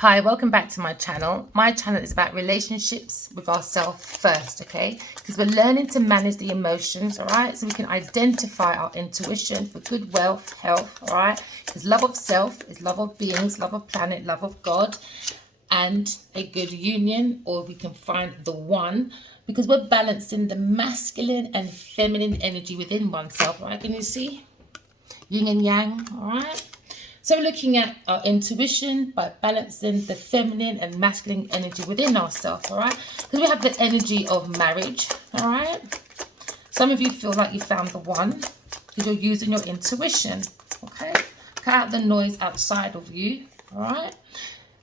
Hi, welcome back to my channel. My channel is about relationships with ourselves first, okay? Because we're learning to manage the emotions, all right? So we can identify our intuition for good wealth, health, all right? Because love of self is love of beings, love of planet, love of God, and a good union, or we can find the one, because we're balancing the masculine and feminine energy within oneself, right? Can you see? Yin and yang, all right? So we're looking at our intuition by balancing the feminine and masculine energy within ourselves, all right? Because we have the energy of marriage, all right? Some of you feel like you found the one because you're using your intuition, okay? Cut out the noise outside of you, all right?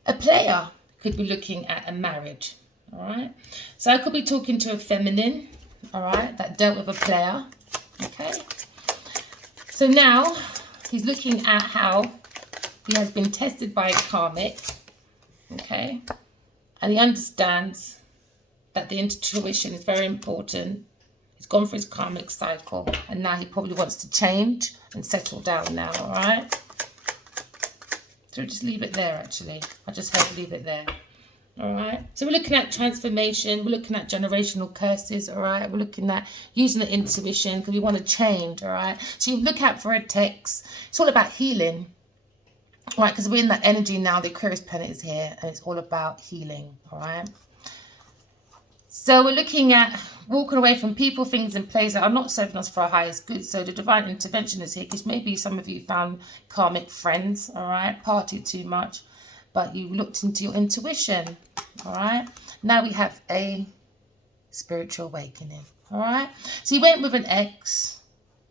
A player could be looking at a marriage, all right? So I could be talking to a feminine, all right, that dealt with a player, okay? So now he's looking at how he has been tested by a karmic, okay? And he understands that the intuition is very important. He's gone through his karmic cycle, and now he probably wants to change and settle down now, all right? So just leave it there, actually. I just have to leave it there, all right? So we're looking at transformation. We're looking at generational curses, all right? We're looking at using the intuition because we want to change, all right? So you look out for a text. It's all about healing. Right, because we're in that energy now. The Aquarius planet is here, and it's all about healing, all right? So we're looking at walking away from people, things, and places that are not serving us for our highest good. So the divine intervention is here, because maybe some of you found karmic friends, all right? Partied too much, but you looked into your intuition, all right? Now we have a spiritual awakening, all right? So you went with an ex,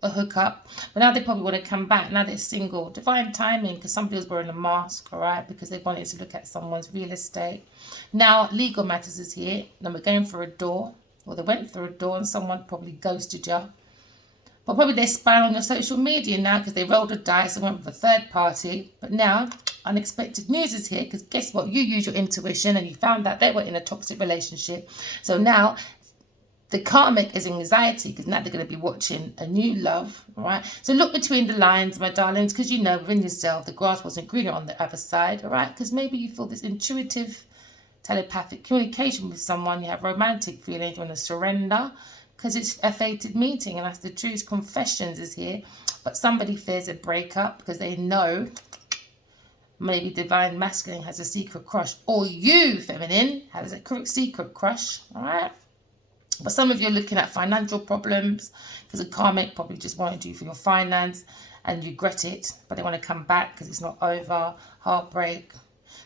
a hookup, but now they probably want to come back. Now they're single. Divine timing, because somebody was wearing a mask, all right, because they wanted to look at someone's real estate. Now legal matters is here. Then we're going through a door, or they went through a door and someone probably ghosted you, but probably they're spying on your social media now because they rolled a dice and went with a third party. But now unexpected news is here, because guess what? You use your intuition and you found out they were in a toxic relationship. So now the karmic is anxiety, because now they're going to be watching a new love, all right? So look between the lines, my darlings, because you know within yourself the grass wasn't greener on the other side, all right? Because maybe you feel this intuitive, telepathic communication with someone. You have romantic feelings, you want to surrender, because it's a fated meeting, and that's the truth. Confessions is here, but somebody fears a breakup because they know maybe divine masculine has a secret crush, or you, feminine, has a secret crush, all right? But some of you are looking at financial problems, because a karmic probably just wanted you for your finance and you regret it, but they want to come back because it's not over. Heartbreak.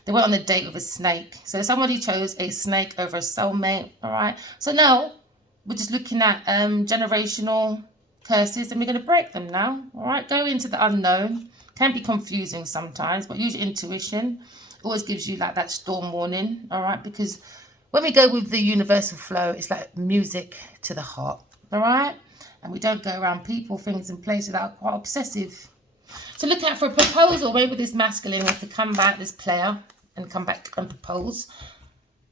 They went on a date with a snake. So somebody chose a snake over a soulmate, all right? So now we're just looking at generational curses, and we're going to break them now, all right? Go into the unknown. Can be confusing sometimes, but use your intuition. Always gives you like that storm warning, all right? Because when we go with the universal flow, it's like music to the heart, all right? And we don't go around people, things, and places that are quite obsessive. So look out for a proposal. Maybe this masculine wants to come back, this player, and come back and propose.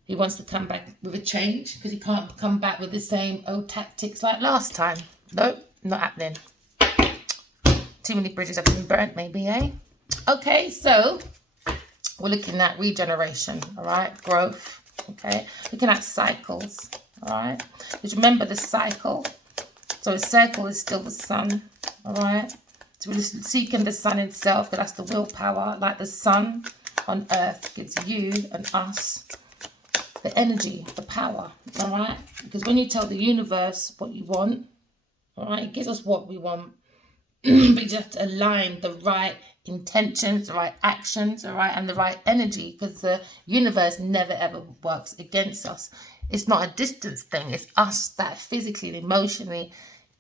He wants to come back with a change, because he can't come back with the same old tactics like last time. Nope, not happening. Too many bridges have been burnt, maybe, eh? Okay, so we're looking at regeneration, all right? Growth. Okay, looking at cycles, all right? Just remember the cycle. So a circle is still the sun, all right? So we're just seeking the sun itself, because that's the willpower, like the sun on earth gives you and us the energy, the power, all right? Because when you tell the universe what you want, all right, it gives us what we want. But you just have to align the right intentions, the right actions, all right, and the right energy, because the universe never ever works against us. It's not a distance thing. It's us that physically and emotionally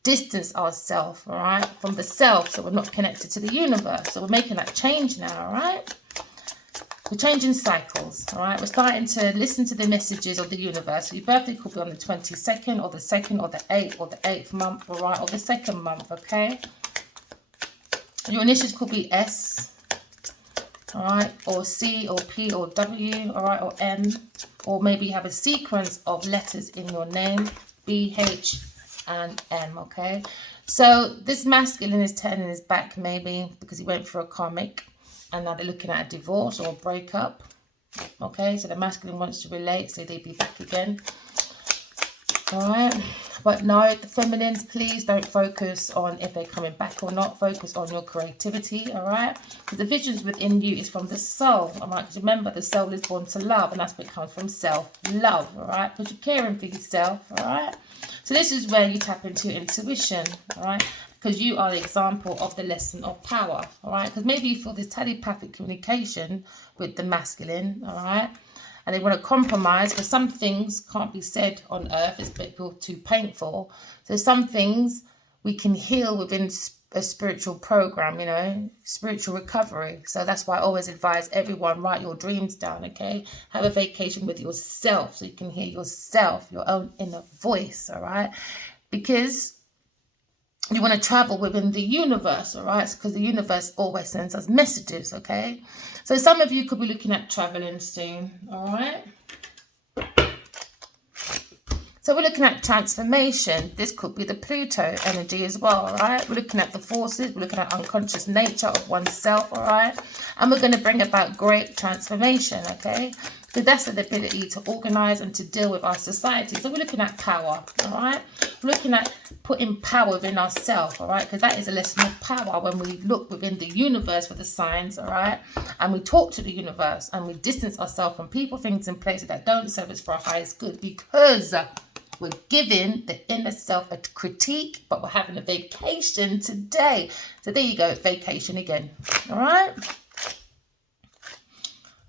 distance ourselves, all right, from the self, so we're not connected to the universe. So we're making that change now, all right? We're changing cycles, all right? We're starting to listen to the messages of the universe. So your birthday could be on the 22nd, or the 2nd, or the 8th, or the 8th month, all right, or the 2nd month, okay? Your initials could be S, all right, or C, or P, or W, all right, or M, or maybe you have a sequence of letters in your name, B, H, and M, okay? So this masculine is turning his back maybe because he went for a karmic, and now they're looking at a divorce or a breakup, Okay, so the masculine wants to relate, so they'd be back again. All right, but no, the feminines, please don't focus on if they're coming back or not. Focus on your creativity. All right, because the visions within you is from the soul. All right, because remember, the soul is born to love, and that's what comes from self-love. All right, because you're caring for yourself. All right, so this is where you tap into intuition. All right, because you are the example of the lesson of power. All right, because maybe you feel this telepathic communication with the masculine. All right, and they want to compromise, because some things can't be said on earth, it's too painful. So some things we can heal within a spiritual program, you know, spiritual recovery. So that's why I always advise everyone, write your dreams down, okay? Have a vacation with yourself so you can hear yourself, your own inner voice, all right? Because you want to travel within the universe, all right? Because the universe always sends us messages, okay? So some of you could be looking at traveling soon, all right? So we're looking at transformation. This could be the Pluto energy as well, all right? We're looking at the forces. We're looking at unconscious nature of oneself, all right? And we're going to bring about great transformation, okay? Because that's the ability to organize and to deal with our society. So we're looking at power, all right? We're looking at putting power within ourselves, all right? Because that is a lesson of power when we look within the universe for the signs, all right? And we talk to the universe and we distance ourselves from people, things, and places that don't serve us for our highest good, because we're giving the inner self a critique, but we're having a vacation today. So there you go, vacation again, all right?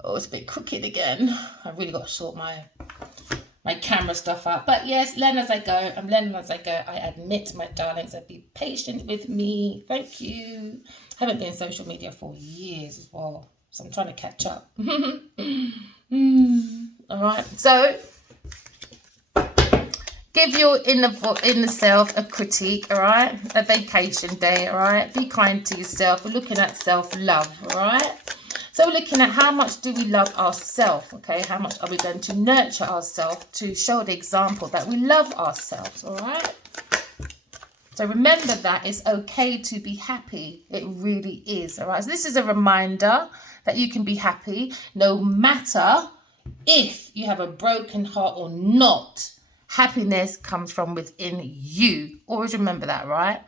Oh, it's a bit crooked again. I've really got to sort my camera stuff out. But yes, learn as I go. I'm learning as I go. I admit, my darlings, so be patient with me. Thank you. I haven't been on social media for years as well, so I'm trying to catch up. All right. So give your inner self a critique, all right? A vacation day, all right? Be kind to yourself. We're looking at self-love, all right? So we're looking at how much do we love ourselves, okay? How much are we going to nurture ourselves to show the example that we love ourselves, all right? So remember that it's okay to be happy. It really is, all right? So this is a reminder that you can be happy no matter if you have a broken heart or not. Happiness comes from within you. Always remember that, right?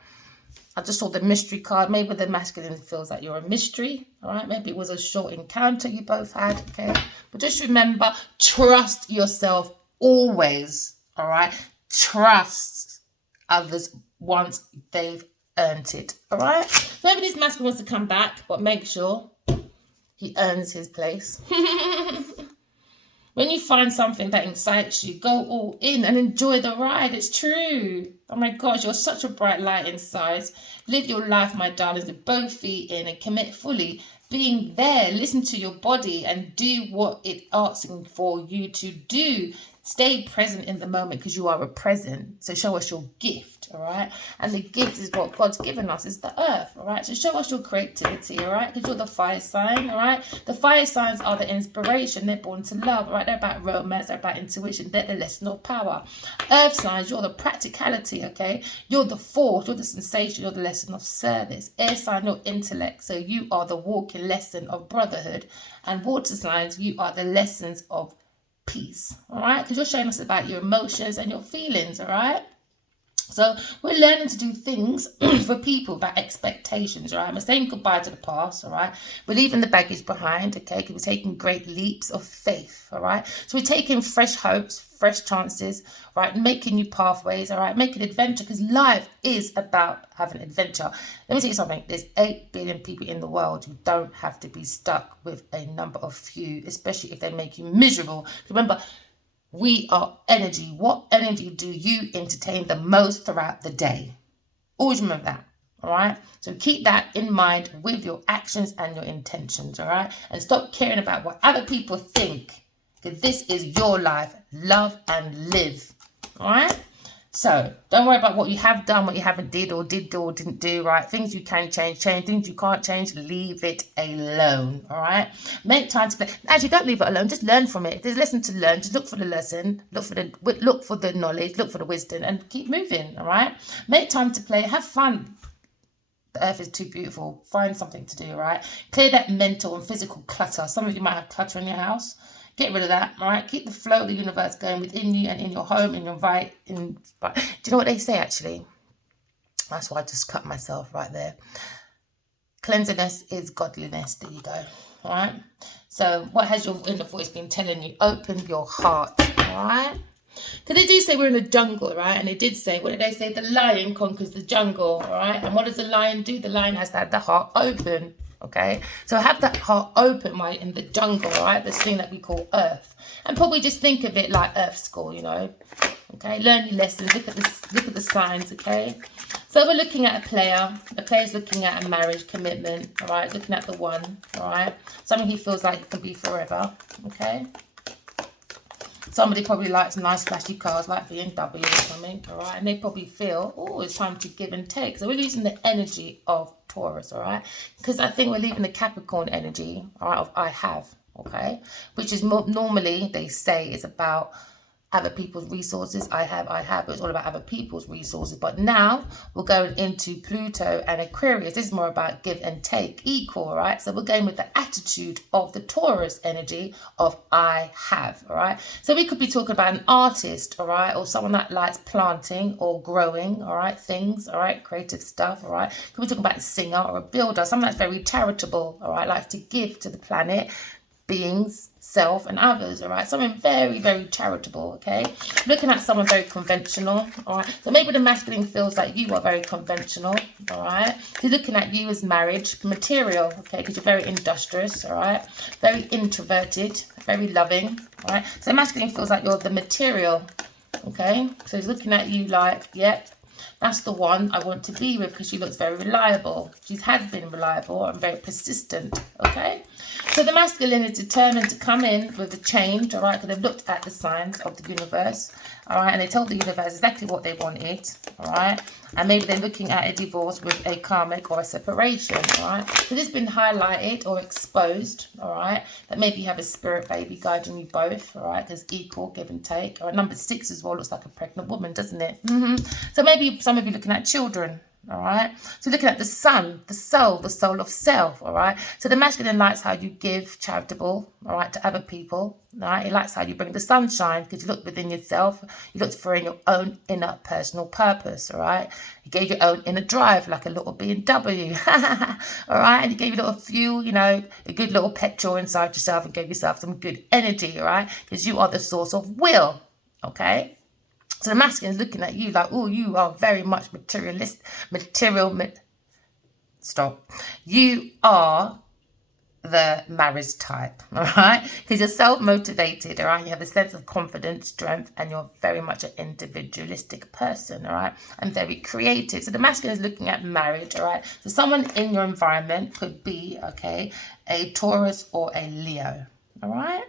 I just saw the mystery card. Maybe the masculine feels like you're a mystery, all right? Maybe it was a short encounter you both had, okay? But just remember, trust yourself always, all right? Trust others once they've earned it, all right? So maybe this masculine wants to come back, but make sure he earns his place. When you find something that excites you, go all in and enjoy the ride. It's true. Oh my gosh, you're such a bright light inside. Live your life, my darlings, with both feet in and commit fully. Being there, listen to your body and do what it's asking for you to do. Stay present in the moment because you are a present. So show us your gift, all right? And the gift is what God's given us, is the earth, all right? So show us your creativity, all right? Because you're the fire sign, all right? The fire signs are the inspiration. They're born to love, all right? They're about romance, they're about intuition. They're the lesson of power. Earth signs, you're the practicality, okay? You're the force, you're the sensation, you're the lesson of service. Air sign, you're intellect. So you are the walking lesson of brotherhood. And water signs, you are the lessons of peace, all right? Because you're showing us about your emotions and your feelings, all right? So we're learning to do things for people about expectations, all right? We're saying goodbye to the past, all right? We're leaving the baggage behind, okay? Because we're taking great leaps of faith, all right? So we're taking fresh hopes, fresh chances, right? Making new pathways, all right? Making adventure, because life is about having adventure. Let me tell you something. There's 8 billion people in the world. You don't have to be stuck with a number of few, especially if they make you miserable. Remember, we are energy. What energy do you entertain the most throughout the day? Always remember that, all right? So keep that in mind with your actions and your intentions, all right? And stop caring about what other people think, because this is your life. Love and live, all right? So don't worry about what you have done, what you haven't did or didn't do, right? Things you can change. Things you can't change, leave it alone, all right? Make time to play. Actually, don't leave it alone. Just learn from it. If there's a lesson to learn, just look for the lesson, look for the knowledge, look for the wisdom, and keep moving, all right? Make time to play. Have fun. The earth is too beautiful. Find something to do, right? Clear that mental and physical clutter. Some of you might have clutter in your house. Get rid of that, right? Keep the flow of the universe going within you and in your home, in your do you know what they say, actually? That's why I just cut myself right there. Cleanliness is godliness. There you go. All right. So what has your inner voice been telling you? Open your heart. All right. Because they do say we're in a jungle, right? And they did say, what did they say? The lion conquers the jungle, all right? And what does the lion do? The lion has to have the heart open, okay? So have that heart open, right, in the jungle, right? This thing that we call Earth. And probably just think of it like Earth School, you know? Okay, learn your lessons, look at the signs, okay? So we're looking at a player. The player's looking at a marriage commitment, all right? Looking at the one, all right? Something he feels like it can be forever, okay? Somebody probably likes nice flashy cars like BMW or something, all right? And they probably feel, oh, it's time to give and take. So we're using the energy of Taurus, all right? Because I think we're leaving the Capricorn energy, all right, of I have, okay? Which is normally, they say, is about other people's resources. I have, but it's all about other people's resources. But now we're going into Pluto and Aquarius. This is more about give and take, equal, right? So we're going with the attitude of the Taurus energy of I have, all right? So we could be talking about an artist, all right? Or someone that likes planting or growing, all right? Things, all right? Creative stuff, all right? Could be talking about a singer or a builder, someone that's very charitable, all right? Likes to give to the planet, beings, self and others, all right? Something very, very charitable, okay? Looking at someone very conventional, all right? So maybe the masculine feels like you are very conventional, all right? He's looking at you as marriage material, okay? Because you're very industrious, all right? Very introverted, very loving, all right? So masculine feels like you're the material, okay? So he's looking at you like, yep, that's the one I want to be with because she looks very reliable. She has been reliable and very persistent, okay? So the masculine is determined to come in with a change, all right? Because they've looked at the signs of the universe, all right? And they told the universe exactly what they wanted, all right? And maybe they're looking at a divorce with a karmic or a separation, all right? So this has been highlighted or exposed, all right? That maybe you have a spirit baby guiding you both, all right? There's equal give and take. All right, number 6 as well looks like a pregnant woman, doesn't it? So maybe some of you looking at children, all right? So looking at the sun, the soul of self, all right? So the masculine likes how you give charitable, all right, to other people, all right? He likes how you bring the sunshine because you look within yourself. You look for your own inner personal purpose, all right? You gave your own inner drive like a little BMW, all right? And you gave your little fuel, you know, a good little petrol inside yourself and gave yourself some good energy, all right? Because you are the source of will, okay? So the masculine is looking at you like, oh, you are very much stop. You are the marriage type, all right? Because you're self-motivated, all right? You have a sense of confidence, strength, and you're very much an individualistic person, all right? And very creative. So the masculine is looking at marriage, all right? So someone in your environment could be, okay, a Taurus or a Leo, all right?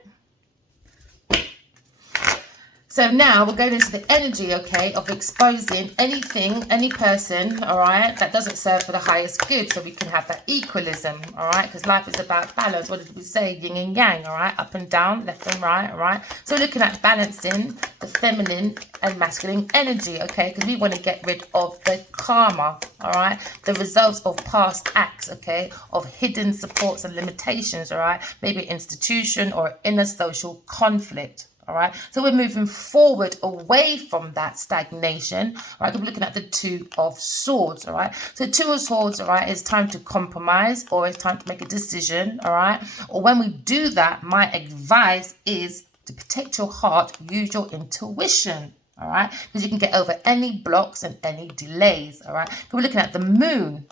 So now we're going into the energy, okay, of exposing anything, any person, all right, that doesn't serve for the highest good. So we can have that equalism, all right, because life is about balance. What did we say? Yin and yang, all right, up and down, left and right, all right. So we're looking at balancing the feminine and masculine energy, okay, because we want to get rid of the karma, all right, the results of past acts, okay, of hidden supports and limitations, all right, maybe an institution or inner social conflict. All right, so we're moving forward away from that stagnation. All right, we're looking at the 2 of Swords. All right, so 2 of Swords. All right, it's time to compromise or it's time to make a decision. All right, or when we do that, my advice is to protect your heart, use your intuition. All right, because you can get over any blocks and any delays. All right, so we're looking at the moon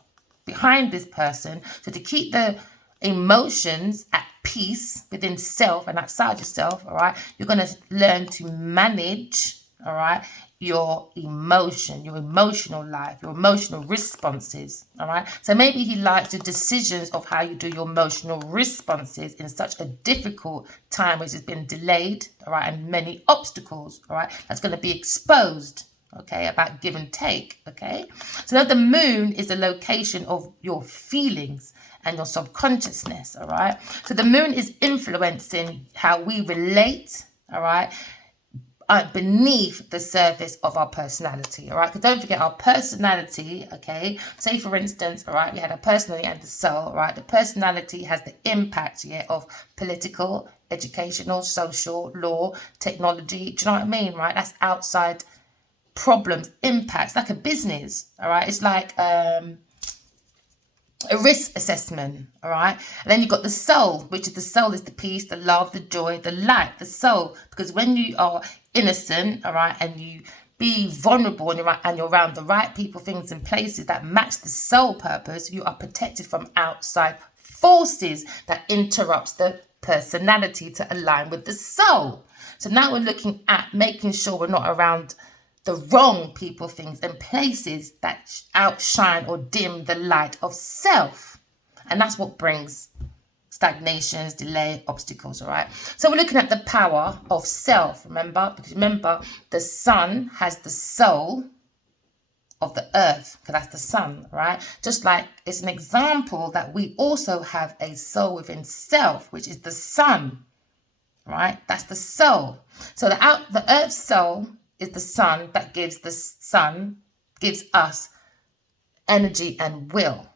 behind this person. So to keep the emotions at peace within self and outside yourself, all right, you're going to learn to manage, all right, your emotion, your emotional life, your emotional responses, all right. So maybe he likes the decisions of how you do your emotional responses in such a difficult time, which has been delayed, all right, and many obstacles, all right, that's going to be exposed, okay, about give and take, okay. So now the moon is the location of your feelings and your subconsciousness, all right? So the moon is influencing how we relate, all right, beneath the surface of our personality, all right? Because don't forget our personality, okay? Say, for instance, all right, we had a personality and the soul, all right? The personality has the impact, yeah, of political, educational, social, law, technology. Do you know what I mean, right? That's outside problems, impacts, like a business, all right? It's like a risk assessment, all right? And then you've got the soul, which is the soul is the peace, the love, the joy, the light, the soul. Because when you are innocent, all right, and you be vulnerable and you're around the right people, things and places that match the soul purpose, you are protected from outside forces that interrupts the personality to align with the soul. So now we're looking at making sure we're not around the wrong people, things and places that outshine or dim the light of self. And that's what brings stagnations, delay, obstacles, all right? So we're looking at the power of self, remember? Because remember, the sun has the soul of the earth, because that's the sun, right? Just like it's an example that we also have a soul within self, which is the sun, right? That's the soul. So the earth's soul is the sun that gives us energy and will.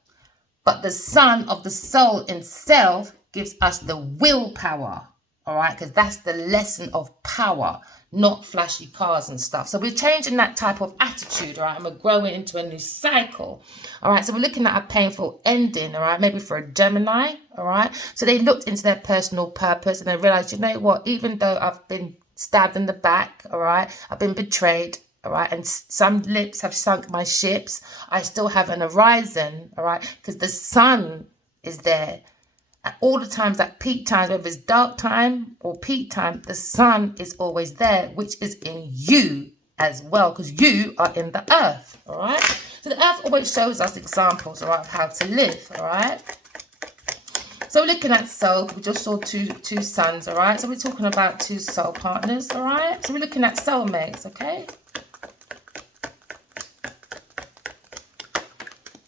But the sun of the soul in self gives us the willpower, all right? Because that's the lesson of power, not flashy cars and stuff. So we're changing that type of attitude, all right? And we're growing into a new cycle, all right? So we're looking at a painful ending, all right? Maybe for a Gemini, all right? So they looked into their personal purpose and they realized, you know what? Even though I've been stabbed in the back, all right? I've been betrayed, all right? And some lips have sunk my ships. I still have an horizon, all right? Because the sun is there. At all the times, at peak times, whether it's dark time or peak time, the sun is always there, which is in you as well, because you are in the earth, all right? So the earth always shows us examples, all right, of how to live, all right? So we're looking at soul. We just saw two suns, all right? So we're talking about two soul partners, all right? So we're looking at soulmates, okay?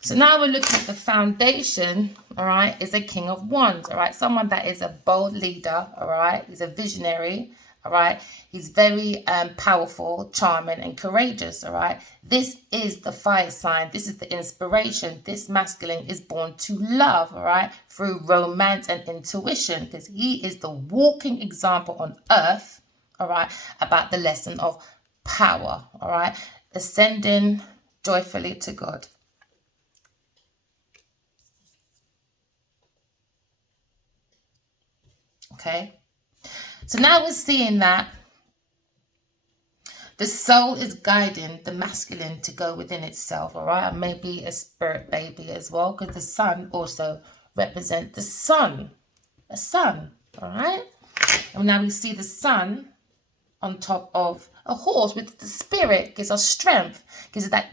So now we're looking at the foundation, all right, is a King of Wands, all right? Someone that is a bold leader, all right? He's a visionary, all right? He's very powerful, charming, and courageous, all right? This is the fire sign. This is the inspiration. This masculine is born to love, all right? Through romance and intuition, because he is the walking example on earth, all right, about the lesson of power, all right? Ascending joyfully to God. Okay, so now we're seeing that the soul is guiding the masculine to go within itself, all right? And maybe a spirit baby as well, because the sun also represents the sun, all right? And now we see the sun on top of a horse with the spirit, gives us strength, gives us that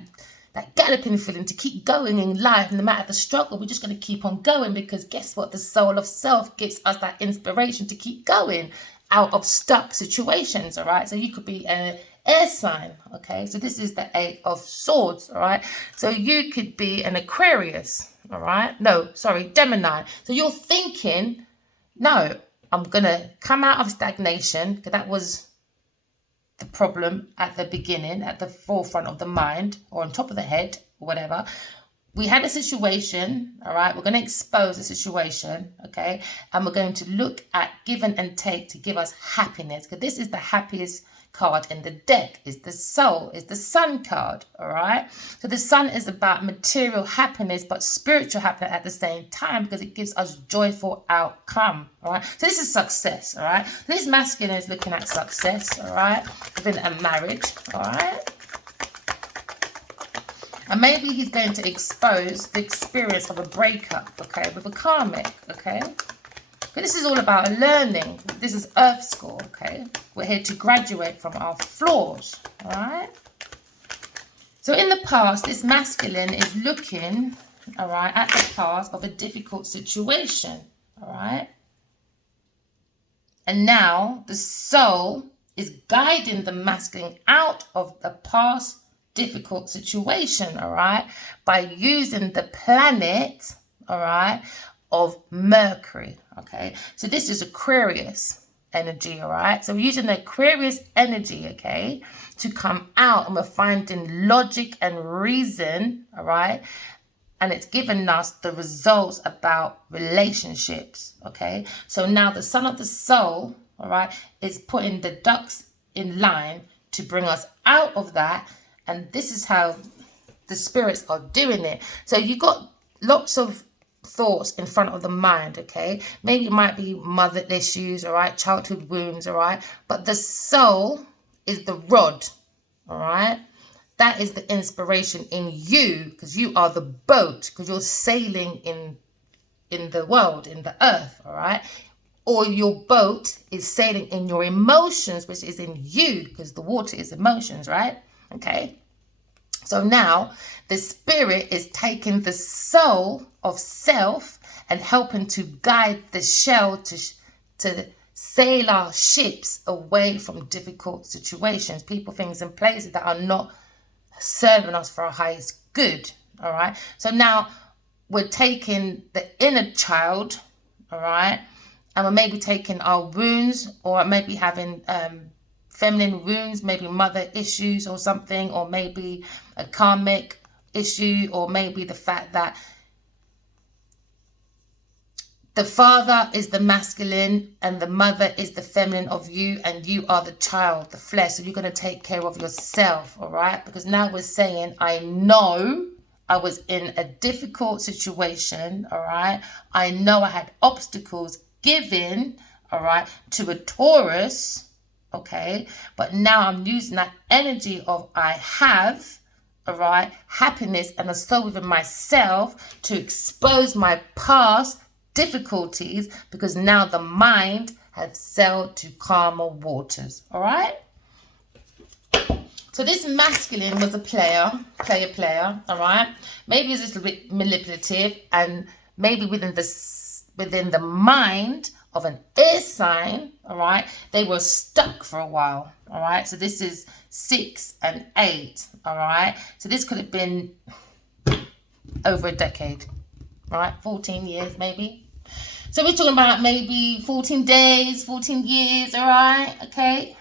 galloping feeling to keep going in life. No matter the struggle, we're just going to keep on going, because guess what? The soul of self gives us that inspiration to keep going out of stuck situations, all right? So you could be an air sign, okay? So this is the Eight of Swords, all right? So you could be an Aquarius, all right? No, sorry, Gemini. So you're thinking, no, I'm going to come out of stagnation, because that was the problem at the beginning, at the forefront of the mind, or on top of the head, or whatever. We had a situation, all right? We're going to expose the situation, okay? And we're going to look at give and take to give us happiness, because this is the happiest card in the deck, is the soul, is the sun card, all right? So the sun is about material happiness, but spiritual happiness at the same time, because it gives us joyful outcome, all right? So this is success, all right? So this masculine is looking at success, all right? Within a marriage, all right? And maybe he's going to expose the experience of a breakup, okay, with a karmic, okay? But this is all about learning. This is Earth School, okay? We're here to graduate from our flaws, all right? So in the past, this masculine is looking, all right, at the past of a difficult situation, all right? And now the soul is guiding the masculine out of the past difficult situation, all right, by using the planet, all right, of Mercury, okay? So this is Aquarius, energy, all right? So we're using the Aquarius energy, okay, to come out, and we're finding logic and reason, all right? And it's given us the results about relationships, okay? So now the Sun of the Soul, all right, is putting the ducks in line to bring us out of that. And this is how the spirits are doing it. So you got lots of thoughts in front of the mind, okay? Maybe it might be mother issues, all right, childhood wounds, all right? But the soul is the rod, all right? That is the inspiration in you, because you are the boat, because you're sailing in the world, in the earth, all right? Or your boat is sailing in your emotions, which is in you, because the water is emotions, right? Okay. So now the spirit is taking the soul of self and helping to guide the shell to sail our ships away from difficult situations, people, things, and places that are not serving us for our highest good. All right. So now we're taking the inner child, all right, and we're maybe taking our wounds, or maybe having feminine wounds, maybe mother issues or something, or maybe a karmic issue, or maybe the fact that the father is the masculine and the mother is the feminine of you, and you are the child, the flesh. So you're going to take care of yourself, all right? Because now we're saying, I know I was in a difficult situation, all right? I know I had obstacles given, all right, to a Taurus, okay? But now I'm using that energy of I have, all right, happiness and a soul within myself to expose my past difficulties, because now the mind has sailed to calmer waters, all right? So this masculine was a player, all right? Maybe it's a little bit manipulative, and maybe within the mind of an air sign, all right, they were stuck for a while, all right? So this is 6 and 8, all right? So this could have been over a decade, right? 14 years maybe. So we're talking about maybe 14 days, 14 years, all right? Okay,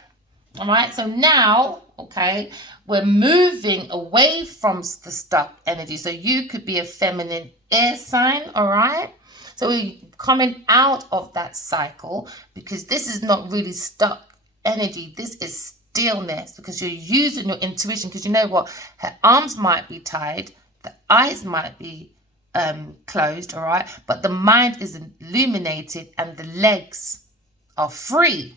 all right? So now, okay, we're moving away from the stuck energy. So you could be a feminine air sign, all right? So we're coming out of that cycle, because this is not really stuck energy. This is stillness, because you're using your intuition. Because you know what? Her arms might be tied, the eyes might be closed, all right? But the mind is illuminated and the legs are free,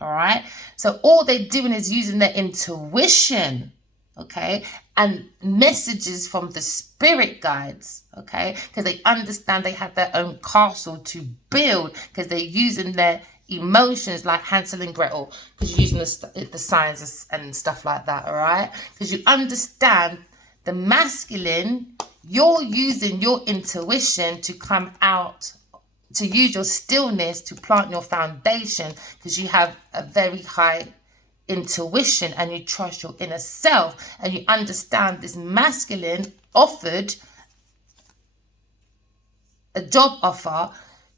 all right? So all they're doing is using their intuition, okay? And messages from the spirit guides, okay? Because they understand they have their own castle to build, because they're using their emotions, like Hansel and Gretel, because you're using the signs and stuff like that, all right? Because you understand the masculine, you're using your intuition to come out, to use your stillness to plant your foundation, because you have a very high intuition and you trust your inner self, and you understand this masculine offered a job offer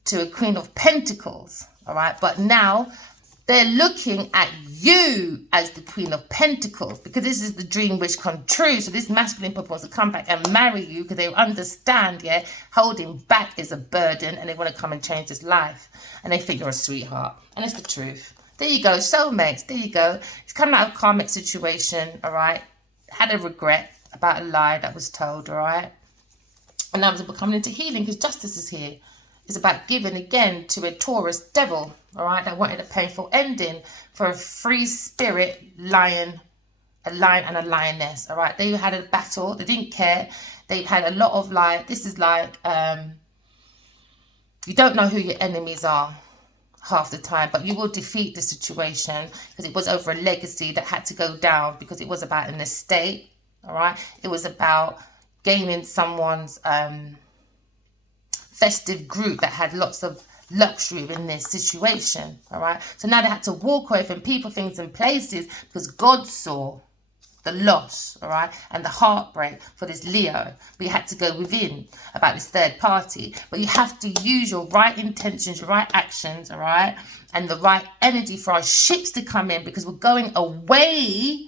to a Queen of Pentacles, all right? But now they're looking at you as the Queen of Pentacles, because this is the dream wish come true. So this masculine wants to come back and marry you, because they understand, yeah, holding back is a burden, and they want to come and change his life. And they think you're a sweetheart. And it's the truth. There you go, soulmates. There you go. It's coming out of a karmic situation, all right? Had a regret about a lie that was told, all right? And now we're coming into healing, because justice is here. It's about giving again to a Taurus devil, all right, that wanted a painful ending for a free spirit lion, a lion and a lioness, all right. They had a battle. They didn't care. They had a lot of this is like, you don't know who your enemies are half the time, but you will defeat the situation, because it was over a legacy that had to go down, because it was about an estate, all right. It was about gaining someone's festive group that had lots of luxury in this situation, all right? So now they had to walk away from people, things, and places, because God saw, the loss, all right, and the heartbreak for this Leo. But you had to go within about this third party. But you have to use your right intentions, your right actions, all right, and the right energy for our ships to come in, because we're going away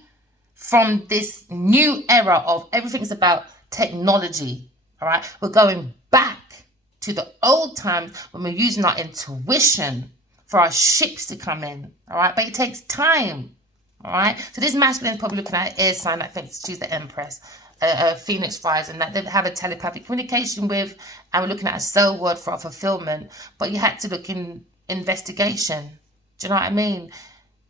from this new era of everything's about technology, all right. We're going back to the old times when we're using our intuition for our ships to come in, all right. But it takes time. All right, so this masculine is probably looking at an air sign that thinks she's the Empress, a Phoenix rising, that they have a telepathic communication with, and we're looking at a soul word for a fulfillment. But you had to look in investigation. Do you know what I mean?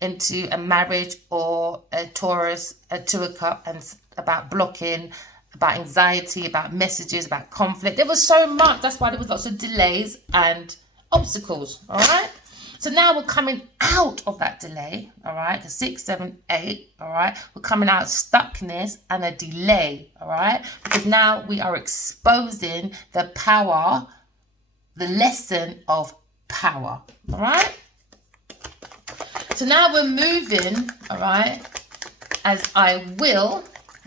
Into a marriage or a Taurus, a Two of Cups, and about blocking, about anxiety, about messages, about conflict. There was so much. That's why there was lots of delays and obstacles. All right. So now we're coming out of that delay, all right, the 6, 7, 8, all right, we're coming out of stuckness and a delay, all right, because now we are exposing the power, the lesson of power, all right. So now we're moving, all right, as I will,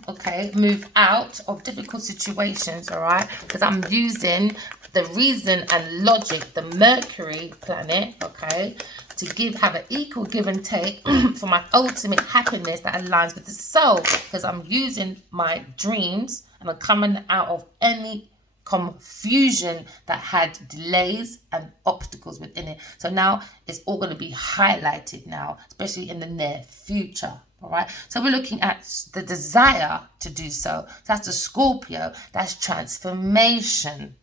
okay, move out of difficult situations, all right, because I'm using the reason and logic, the Mercury planet, okay, to have an equal give and take for my ultimate happiness that aligns with the soul, because I'm using my dreams and I'm coming out of any confusion that had delays and obstacles within it. So now it's all going to be highlighted now, especially in the near future. All right, so we're looking at the desire to do so. That's the Scorpio, that's transformation.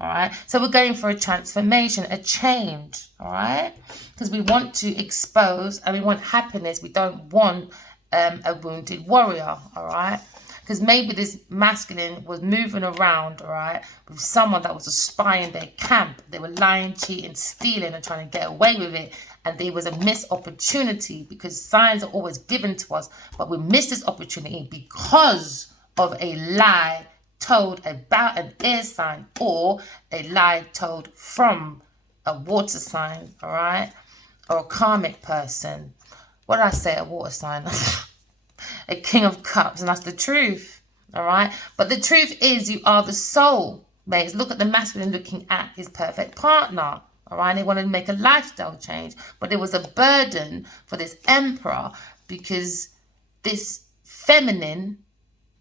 All right, so we're going for a transformation, a change, all right, because we want to expose and we want happiness. We don't want a wounded warrior, all right, because maybe this masculine was moving around, all right, with someone that was a spy in their camp. They were lying, cheating, stealing and trying to get away with it. And there was a missed opportunity, because signs are always given to us, but we missed this opportunity because of a lie told about an air sign or a lie told from a water sign, all right, or a karmic person. What did I say? A water sign. A King of Cups, and that's the truth, all right. But the truth is, you are the soul, mates. Look at the masculine looking at his perfect partner, all right. They wanted to make a lifestyle change, but there was a burden for this emperor, because this feminine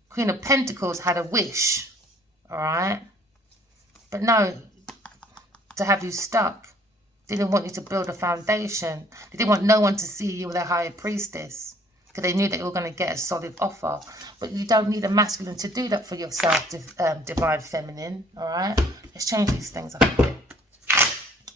Queen of Pentacles had a wish, all right, but no, to have you stuck. They didn't want you to build a foundation. They didn't want no one to see you with a higher priestess, because they knew that you were going to get a solid offer. But you don't need a masculine to do that for yourself, divine feminine, all right. Let's change these things up a bit.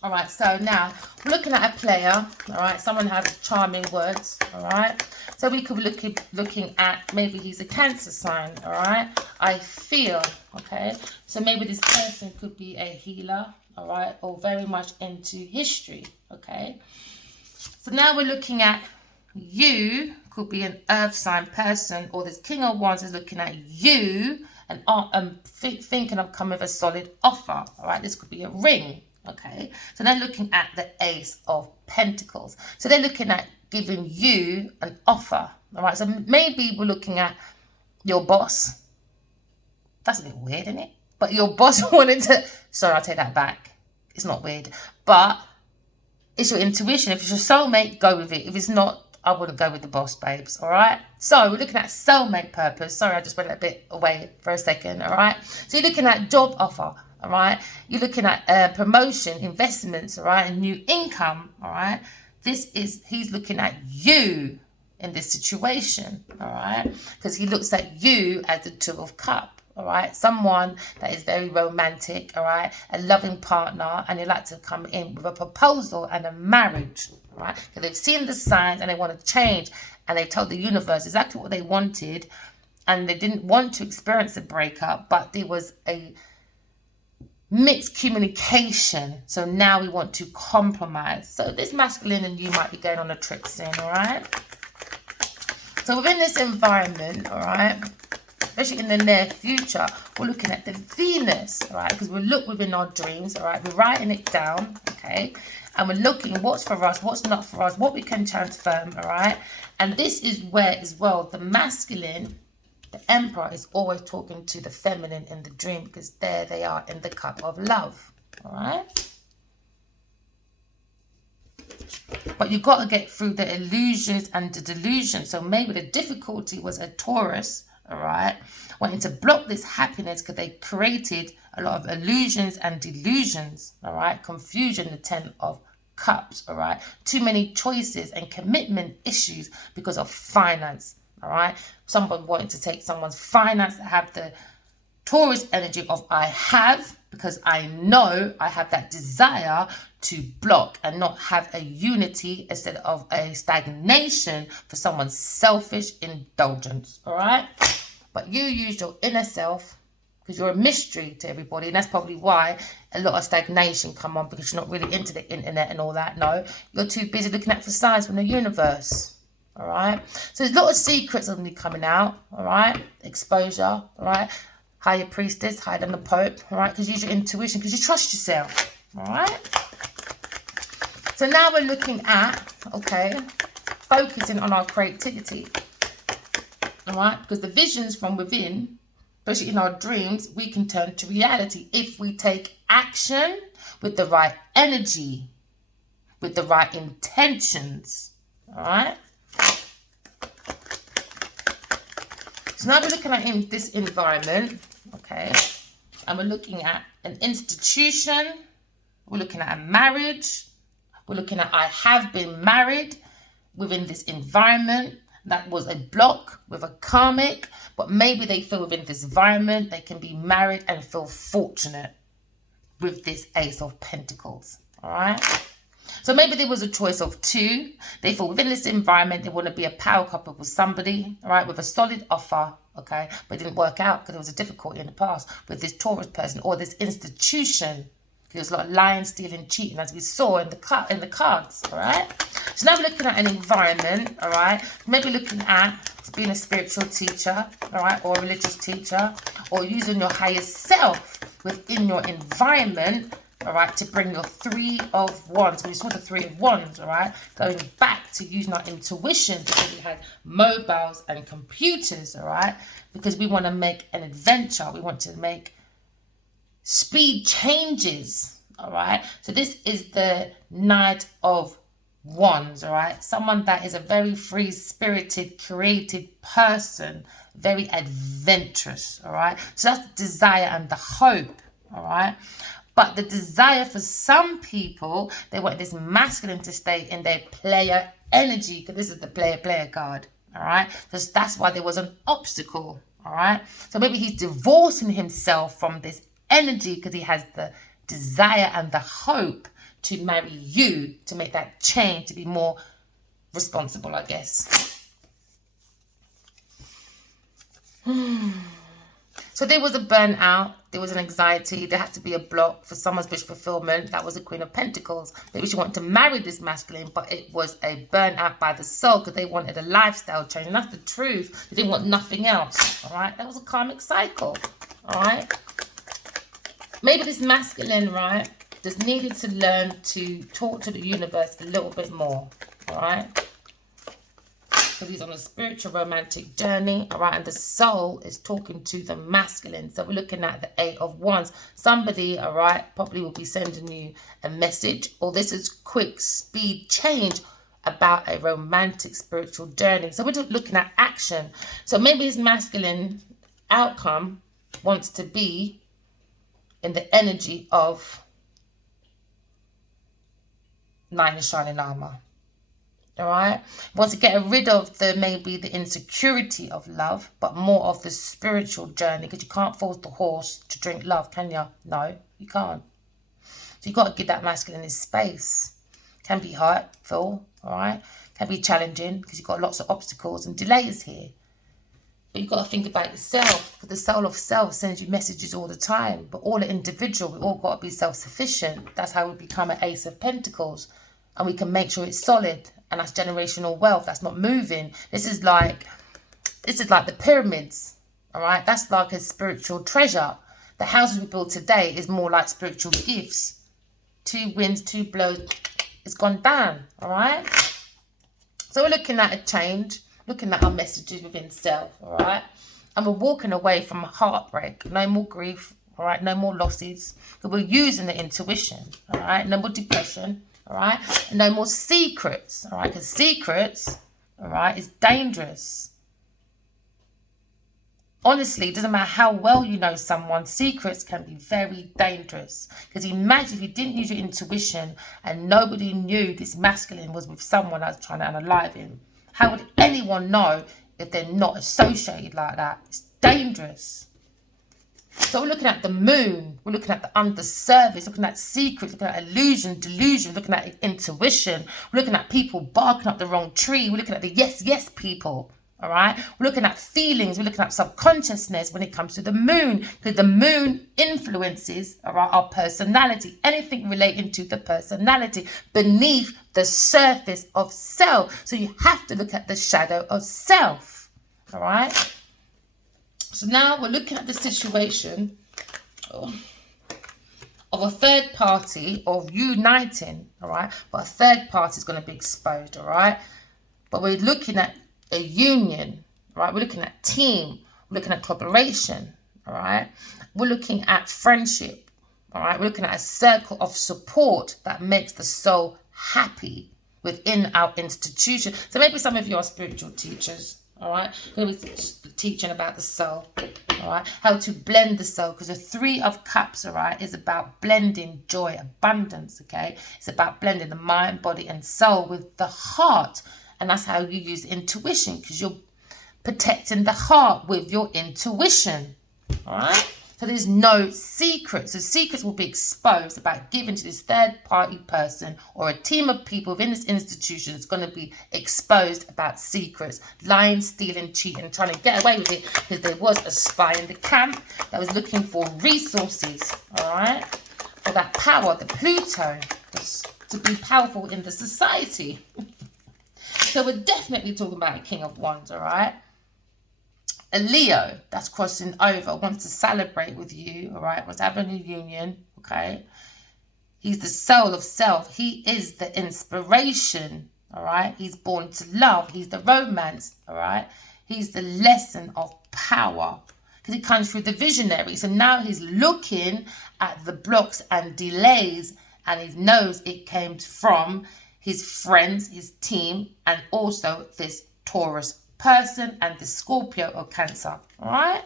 All right, so now we're looking at a player, all right. Someone has charming words, all right. So we could be looking at, maybe he's a Cancer sign, all right. I feel, okay. So maybe this person could be a healer, all right, or very much into history, okay. So now we're looking at you, could be an earth sign person, or this King of Wands is looking at you and thinking of coming with a solid offer, all right. This could be a ring. Okay, so they're looking at the Ace of Pentacles. So they're looking at giving you an offer. All right, so maybe we're looking at your boss. That's a bit weird, isn't it? But your boss wanted to, sorry, I'll take that back. It's not weird, but it's your intuition. If it's your soulmate, go with it. If it's not, I wouldn't go with the boss, babes. All right, so we're looking at soulmate purpose. Sorry, I just went a bit away for a second. All right, so you're looking at job offer. All right, you're looking at promotion, investments, all right, and new income, all right. He's looking at you in this situation, all right, because he looks at you as the Two of Cups, all right, someone that is very romantic, all right, a loving partner, and they like to come in with a proposal and a marriage, all right, because they've seen the signs and they want to change, and they've told the universe exactly what they wanted, and they didn't want to experience a breakup, but there was a mixed communication. So now we want to compromise. So this masculine and you might be going on a trip soon, all right? So within this environment, all right, especially in the near future, we're looking at the Venus, all right, because we look within our dreams, all right, we're writing it down, okay, And we're looking what's for us, what's not for us, what we can transform, all right? And this is where, as well, the masculine, the Emperor, is always talking to the feminine in the dream, because there they are in the cup of love, all right? But you've got to get through the illusions and the delusions. So maybe the difficulty was a Taurus, all right, wanting to block this happiness because they created a lot of illusions and delusions, all right? Confusion, the 10 of Cups, all right? Too many choices and commitment issues because of finance, all right? Someone wanting to take someone's finance, to have the Taurus energy of I have, because I know I have that desire to block and not have a unity instead of a stagnation for someone's selfish indulgence, all right? But you use your inner self, because you're a mystery to everybody, and that's probably why a lot of stagnation come on, because you're not really into the internet and all that. No, you're too busy looking at for signs from the universe, all right? So there's a lot of secrets of me coming out, all right? Exposure, all right? Higher priestess, higher than the Pope, all right? Because use your intuition, because you trust yourself, all right? So now we're looking at, okay, focusing on our creativity, all right? Because the visions from within, especially in our dreams, we can turn to reality if we take action with the right energy, with the right intentions, all right? So now we're looking at in this environment, okay, and we're looking at an institution, we're looking at a marriage, we're looking at I have been married within this environment. That was a block with a karmic, but maybe they feel within this environment they can be married and feel fortunate with this Ace of Pentacles, all right? So maybe there was a choice of two. They feel within this environment they want to be a power couple with somebody, all right, with a solid offer, okay, but it didn't work out because there was a difficulty in the past with this Taurus person or this institution. There was a lot of lying, stealing, cheating, as we saw in the cards, all right? So now we're looking at an environment, all right? Maybe looking at being a spiritual teacher, all right, or a religious teacher, or using your higher self within your environment, all right, to bring your 3 of Wands. We saw the 3 of Wands, all right? Going back to using our intuition, because we had mobiles and computers, all right? Because we want to make an adventure. We want to make speed changes, all right? So this is the Knight of Wands, all right? Someone that is a very free-spirited, creative person, very adventurous, all right? So that's the desire and the hope, all right? But the desire for some people, they want this masculine to stay in their player energy, because this is the player card, all right? So that's why there was an obstacle, all right? So maybe he's divorcing himself from this energy because he has the desire and the hope to marry you, to make that change, to be more responsible, I guess. So there was a burnout, there was an anxiety, there had to be a block for someone's wish fulfillment. That was the Queen of Pentacles. Maybe she wanted to marry this masculine, but it was a burnout by the soul because they wanted a lifestyle change. And that's the truth. They didn't want nothing else, all right? That was a karmic cycle, all right? Maybe this masculine, right, just needed to learn to talk to the universe a little bit more, all right? Because he's on a spiritual romantic journey, all right? And the soul is talking to the masculine. So we're looking at the 8 of Wands. Somebody, all right, probably will be sending you a message, or this is quick speed change about a romantic spiritual journey. So we're just looking at action. So maybe his masculine outcome wants to be in the energy of 9 of shining armor, all right? Wants to get rid of maybe the insecurity of love, but more of the spiritual journey, because you can't force the horse to drink love, can you? No, you can't. So you've got to give that masculine his space. Can be hurtful, all right? Can be challenging because you've got lots of obstacles and delays here. But you've got to think about yourself, because the soul of self sends you messages all the time. But all the individual, we all got to be self-sufficient. That's how we become an Ace of Pentacles. And we can make sure it's solid. And that's generational wealth. That's not moving. This is like the pyramids, all right? That's like a spiritual treasure. The houses we build today is more like spiritual gifts. 2 winds, 2 blows, it's gone down, all right? So we're looking at a change, looking at our messages within self, all right? And we're walking away from heartbreak, no more grief, all right? No more losses. So we're using the intuition, all right? No more depression, all right? And no more secrets, all right? Because secrets, all right, is dangerous. Honestly, it doesn't matter how well you know someone, secrets can be very dangerous. Because imagine if you didn't use your intuition and nobody knew this masculine was with someone that was trying to unalive him. How would anyone know if they're not associated like that? It's dangerous. So we're looking at the moon, we're looking at the underservice, looking at secrets, looking at illusion, delusion, looking at intuition, we're looking at people barking up the wrong tree, we're looking at the yes people. All right, we're looking at feelings, we're looking at subconsciousness when it comes to the moon, because the moon influences, all right, our personality, anything relating to the personality beneath the surface of self. So you have to look at the shadow of self, all right? So now we're looking at the situation of a third party, of uniting, all right? But a third party is going to be exposed, all right? But we're looking at a union, right? We're looking at team, we're looking at collaboration, all right? We're looking at friendship, all right? We're looking at a circle of support that makes the soul happy within our institution. So maybe some of you are spiritual teachers, all right? We're going to be teaching about the soul, all right? How to blend the soul, because the Three of Cups, all right, is about blending joy, abundance, okay? It's about blending the mind, body, and soul with the heart. And that's how you use intuition, because you're protecting the heart with your intuition. All right? So there's no secrets. The secrets will be exposed about giving to this third party person or a team of people within this institution that's going to be exposed about secrets, lying, stealing, cheating, trying to get away with it, because there was a spy in the camp that was looking for resources, all right, for that power, the Pluto, to be powerful in the society. So we're definitely talking about a King of Wands, all right? A Leo that's crossing over, wants to celebrate with you, all right? Wants to have a new union, okay? He's the soul of self. He is the inspiration, all right? He's born to love. He's the romance, all right? He's the lesson of power, because he comes through the visionary. So now he's looking at the blocks and delays, and he knows it came from his friends, his team, and also this Taurus person and this Scorpio or Cancer, all right?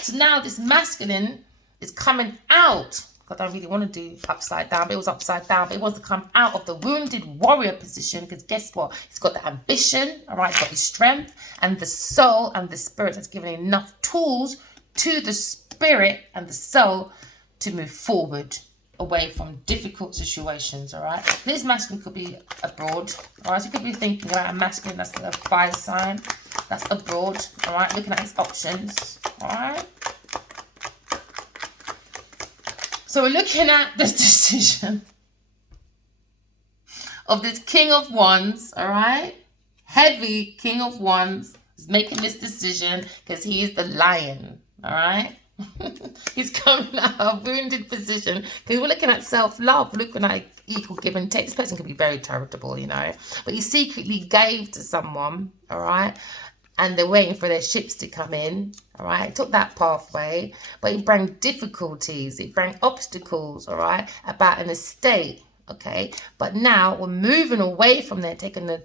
So now this masculine is coming out. I don't really want to do upside down, but it was upside down. But it wants to come out of the wounded warrior position, because guess what? He's got the ambition, all right? He's got the strength and the soul and the spirit that's given enough tools to the spirit and the soul to move forward away from difficult situations, all right? This masculine could be abroad, all right? So you could be thinking about a masculine that's a fire sign, that's abroad, all right? Looking at his options, all right? So we're looking at this decision of this King of Wands, all right? Heavy King of Wands is making this decision because he is the lion, all right? He's coming out of a wounded position, because we're looking at self-love, we're looking at equal give and take. This person could be very charitable, you know, but he secretly gave to someone, all right, and they're waiting for their ships to come in, all right. It took that pathway, but it brought difficulties, it brought obstacles, all right, about an estate, okay. But now we're moving away from there, taking the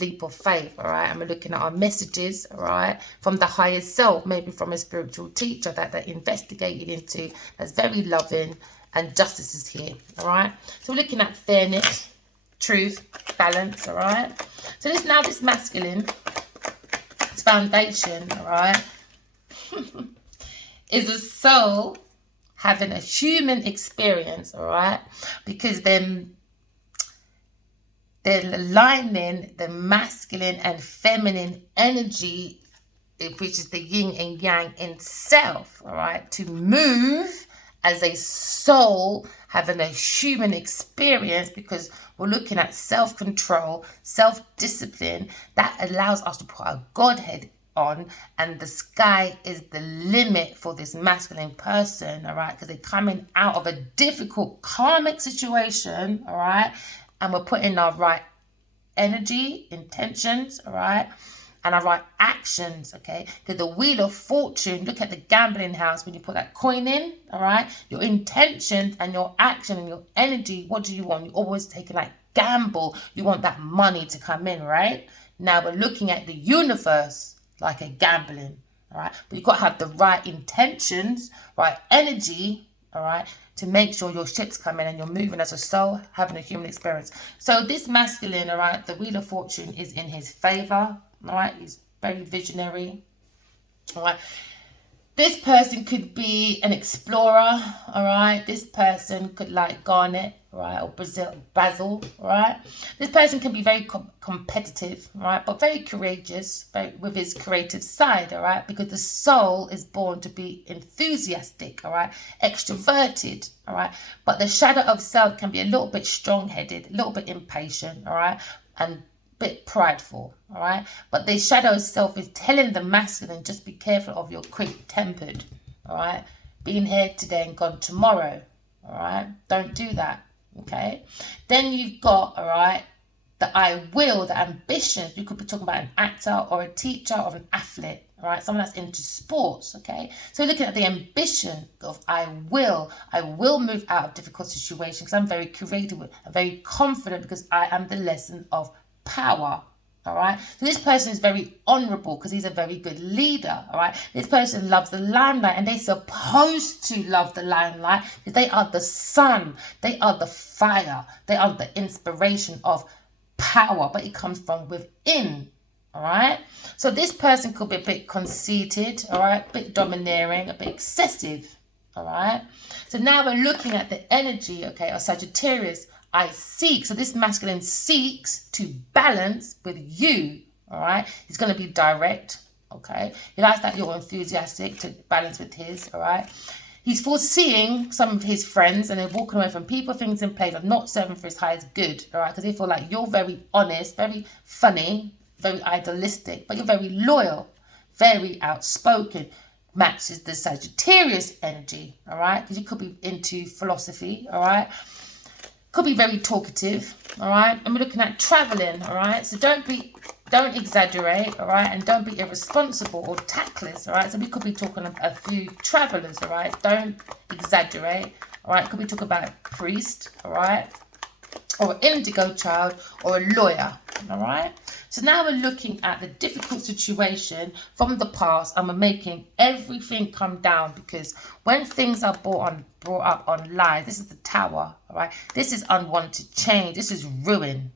leap of faith, all right, and we're looking at our messages, all right, from the higher self, maybe from a spiritual teacher that they investigated into, that's very loving, and justice is here, all right. So we're looking at fairness, truth, balance, all right. So this masculine, its foundation, all right, is a soul having a human experience, all right, because then they're aligning the masculine and feminine energy, which is the yin and yang in self, all right, to move as a soul having a human experience, because we're looking at self-control, self-discipline that allows us to put our Godhead on, and the sky is the limit for this masculine person, all right, because they're coming out of a difficult karmic situation, all right, and we're putting our right energy, intentions, all right, and our right actions, okay? Because the Wheel of Fortune, look at the gambling house, when you put that coin in, all right, your intentions and your action and your energy, what do you want? You always take like gamble. You want that money to come in, right? Now we're looking at the universe like a gambling, all right? But you've got to have the right intentions, right energy, all right, to make sure your ships come in and you're moving as a soul, having a human experience. So this masculine, all right, the Wheel of Fortune is in his favor, all right? He's very visionary, all right? This person could be an explorer, all right? This person could like Garnet, right? Or Basil, right? This person can be very competitive, right? But very courageous, with his creative side, all right? Because the soul is born to be enthusiastic, all right? Extroverted, all right? But the shadow of self can be a little bit strong-headed, a little bit impatient, all right? And bit prideful, all right? But the shadow self is telling the masculine, just be careful of your quick-tempered, all right? Being here today and gone tomorrow, all right? Don't do that, okay? Then you've got, all right, the I will, the ambitions. You could be talking about an actor or a teacher or an athlete, all right? Someone that's into sports, okay? So looking at the ambition of I will move out of difficult situations because I'm very creative, I'm very confident because I am the lesson of power, all right? So this person is very honorable because he's a very good leader, all right? This person loves the limelight, and they're supposed to love the limelight because they are the sun, they are the fire, they are the inspiration of power, but it comes from within, all right? So this person could be a bit conceited, all right? A bit domineering, a bit excessive, all right? So now we're looking at the energy, okay, of Sagittarius. I seek. So this masculine seeks to balance with you, all right? He's going to be direct, okay? He likes that you're enthusiastic to balance with his, all right? He's foreseeing some of his friends and they're walking away from people, things, and places, not serving for his highest good, all right? Because they feel like you're very honest, very funny, very idealistic, but you're very loyal, very outspoken. Matches the Sagittarius energy, all right? Because you could be into philosophy, all right? Could be very talkative, all right? And we're looking at traveling, all right? So don't exaggerate, all right? And don't be irresponsible or tactless, all right? So we could be talking about a few travelers, all right? Don't exaggerate, all right? Could be talking about a priest, all right? Or an indigo child or a lawyer, all right? So now we're looking at the difficult situation from the past, and we're making everything come down, because when things are brought up on lies, this is the Tower, all right? This is unwanted change. This is ruin,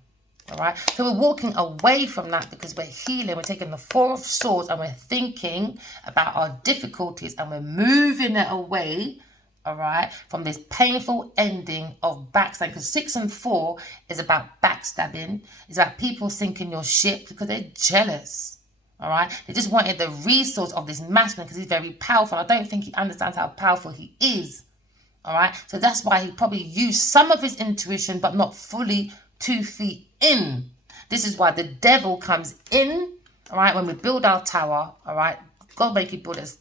all right? So we're walking away from that because we're healing. We're taking the Four of Swords and we're thinking about our difficulties and we're moving it away, all right, from this painful ending of backstabbing. Because 6 and 4 is about backstabbing. It's about people sinking your ship because they're jealous, all right? They just wanted the resource of this masculine because he's very powerful. I don't think he understands how powerful he is, all right? So that's why he probably used some of his intuition, but not fully 2 feet in. This is why the devil comes in, all right, when we build our tower, all right? God make it build as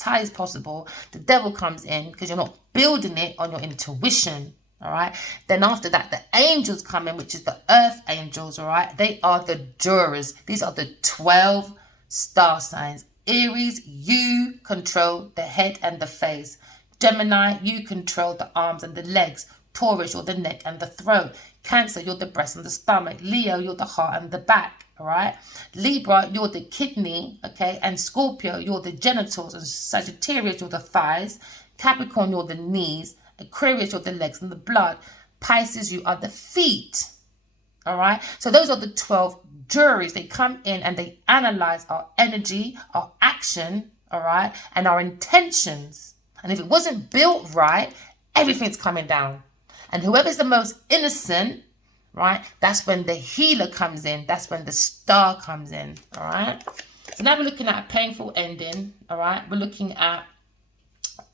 high as possible. The devil comes in because you're not building it on your intuition, all right? Then after that, the angels come in, which is the earth angels, all right? They are the jurors. These are the 12 star signs. Aries, you control the head and the face. Gemini, you control the arms and the legs. Taurus, you're the neck and the throat. Cancer, you're the breast and the stomach. Leo, you're the heart and the back, all right? Libra, you're the kidney, okay? And Scorpio, you're the genitals. And Sagittarius, you're the thighs. Capricorn, you're the knees. Aquarius, you're the legs and the blood. Pisces, you are the feet, all right? So those are the 12 juries. They come in and they analyze our energy, our action, all right? And our intentions. And if it wasn't built right, everything's coming down. And whoever's the most innocent, right, that's when the healer comes in. That's when the star comes in, all right? So now we're looking at a painful ending, all right? We're looking at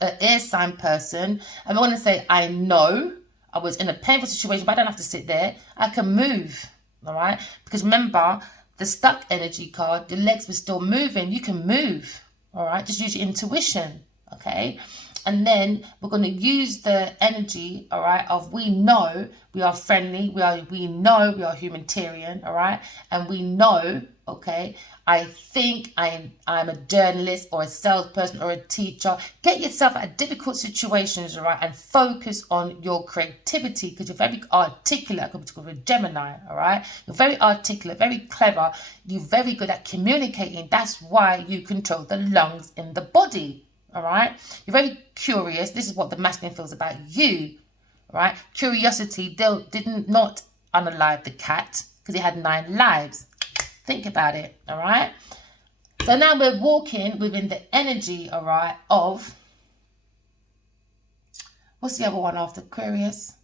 an air sign person. And I want to say, I know I was in a painful situation, but I don't have to sit there. I can move, all right? Because remember, the stuck energy card, the legs were still moving. You can move, all right? Just use your intuition, okay? And then we're going to use the energy, all right, of we know we are friendly, we know we are humanitarian, all right, and we know, okay, I think I'm a journalist or a salesperson or a teacher. Get yourself out of difficult situations, all right, and focus on your creativity, because you're very articulate, because you're a Gemini, all right. You're very articulate, very clever. You're very good at communicating. That's why you control the lungs in the body. All right, you're very curious. This is what the masculine feels about you. All right, curiosity did not unalive the cat because it had 9 lives. Think about it. All right, so now we're walking within the energy, all right, of what's the other one after Aquarius?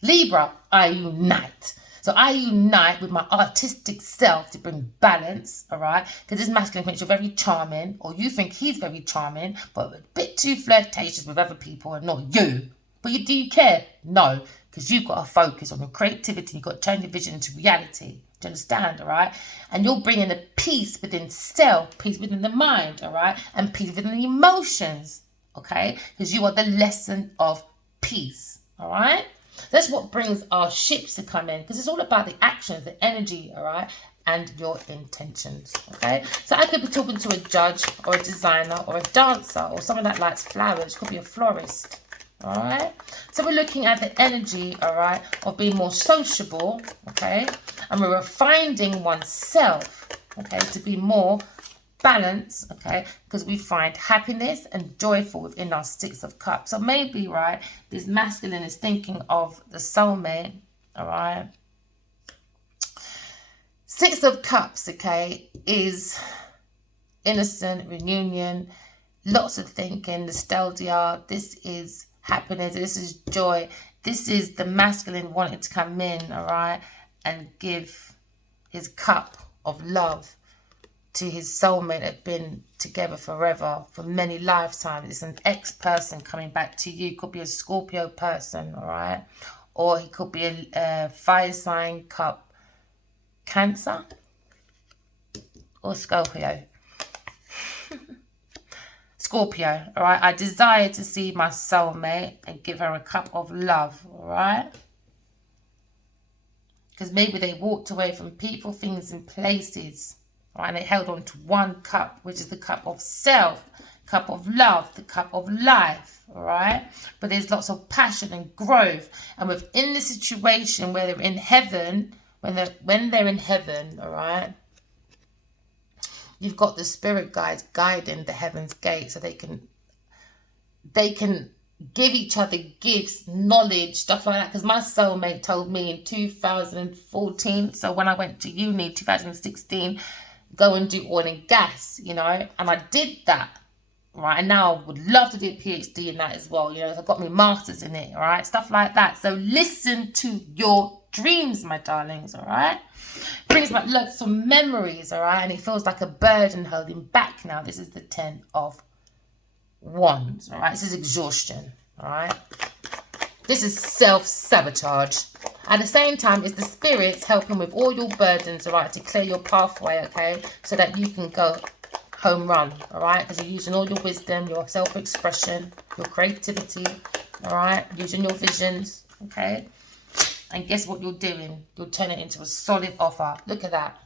Libra. I unite. So I unite with my artistic self to bring balance, all right? Because this masculine thinks you're very charming, or you think he's very charming, but a bit too flirtatious with other people and not you. But do you care? No, because you've got to focus on your creativity. You've got to turn your vision into reality. Do you understand, all right? And you're bringing a peace within self, peace within the mind, all right? And peace within the emotions, okay? Because you are the lesson of peace, all right? That's what brings our ships to come in, because it's all about the actions, the energy, all right, and your intentions, okay? So I could be talking to a judge or a designer or a dancer or someone that likes flowers. Could be a florist, all right? So we're looking at the energy, all right, of being more sociable, okay? And we're refining oneself, okay, to be more balance, okay, because we find happiness and joyful within our 6 of Cups. So maybe, right, this masculine is thinking of the soulmate, all right. 6 of Cups, okay, is innocent, reunion, lots of thinking, nostalgia. This is happiness, this is joy. This is the masculine wanting to come in, all right, and give his cup of love to his soulmate that have been together forever, for many lifetimes. It's an ex-person coming back to you. Could be a Scorpio person, all right? Or he could be a fire sign, cup, Cancer, or Scorpio. Scorpio, all right? I desire to see my soulmate and give her a cup of love, all right? Because maybe they walked away from people, things, and places, right, and they held on to one cup, which is the cup of self, cup of love, the cup of life, all right? But there's lots of passion and growth. And within the situation where they're in heaven, when they're in heaven, all right, you've got the spirit guides guiding the heaven's gate, so they can give each other gifts, knowledge, stuff like that. Because my soulmate told me in 2014, so when I went to uni, 2016, go and do oil and gas, you know, and I did that, right? And now I would love to do a PhD in that as well, you know. I've got my masters in it, all right, stuff like that. So listen to your dreams, my darlings, all right? Brings back lots of memories, all right? And it feels like a burden holding back now. This is the 10 of Wands, all right? This is exhaustion, all right? This is self-sabotage. At the same time, it's the spirits helping with all your burdens, all right, to clear your pathway, okay, so that you can go home run, all right, because you're using all your wisdom, your self-expression, your creativity, all right, using your visions, okay. And guess what you're doing? You'll turn it into a solid offer. Look at that.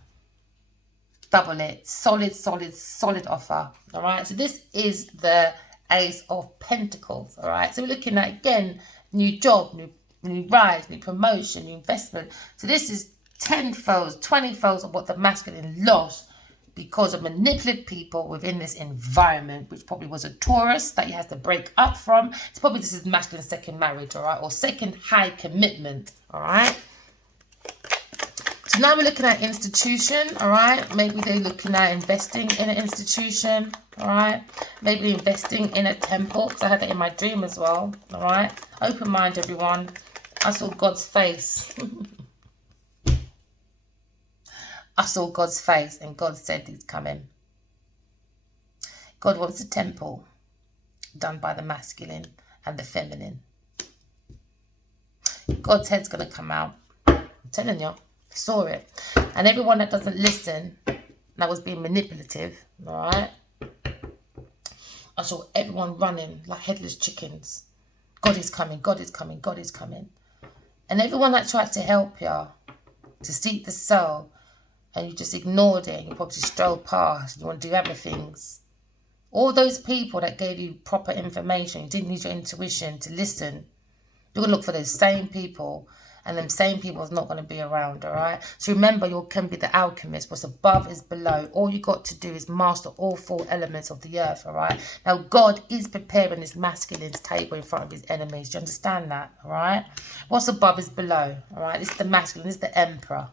Double it. Solid, solid, solid offer, all right. So this is the Ace of Pentacles, all right. So we're looking at, again, new job, new rise, new promotion, new investment. So this is 10-folds, 20-folds of what the masculine lost because of manipulative people within this environment, which probably was a Taurus that he has to break up from. It's probably this is masculine second marriage, all right, or second high commitment, all right. So now we're looking at institution, all right. Maybe they're looking at investing in an institution, all right. Maybe investing in a temple, because I had that in my dream as well, all right. Open mind, everyone. I saw God's face. I saw God's face, and God said he's coming. God wants a temple done by the masculine and the feminine. God's head's going to come out. I'm telling you. Saw it. And everyone that doesn't listen, that was being manipulative, all right, I saw everyone running like headless chickens. God is coming, God is coming, God is coming. And everyone that tried to help you, to seek the soul, and you just ignored it, you probably strolled past, you want to do other things. All those people that gave you proper information, you didn't use your intuition to listen, you're going to look for those same people, and them same people is not going to be around, all right? So remember, you can be the alchemist. What's above is below. All you got to do is master all 4 elements of the earth, all right? Now, God is preparing this masculine's table in front of his enemies. Do you understand that, all right? What's above is below, all right? This is the masculine. This is the emperor,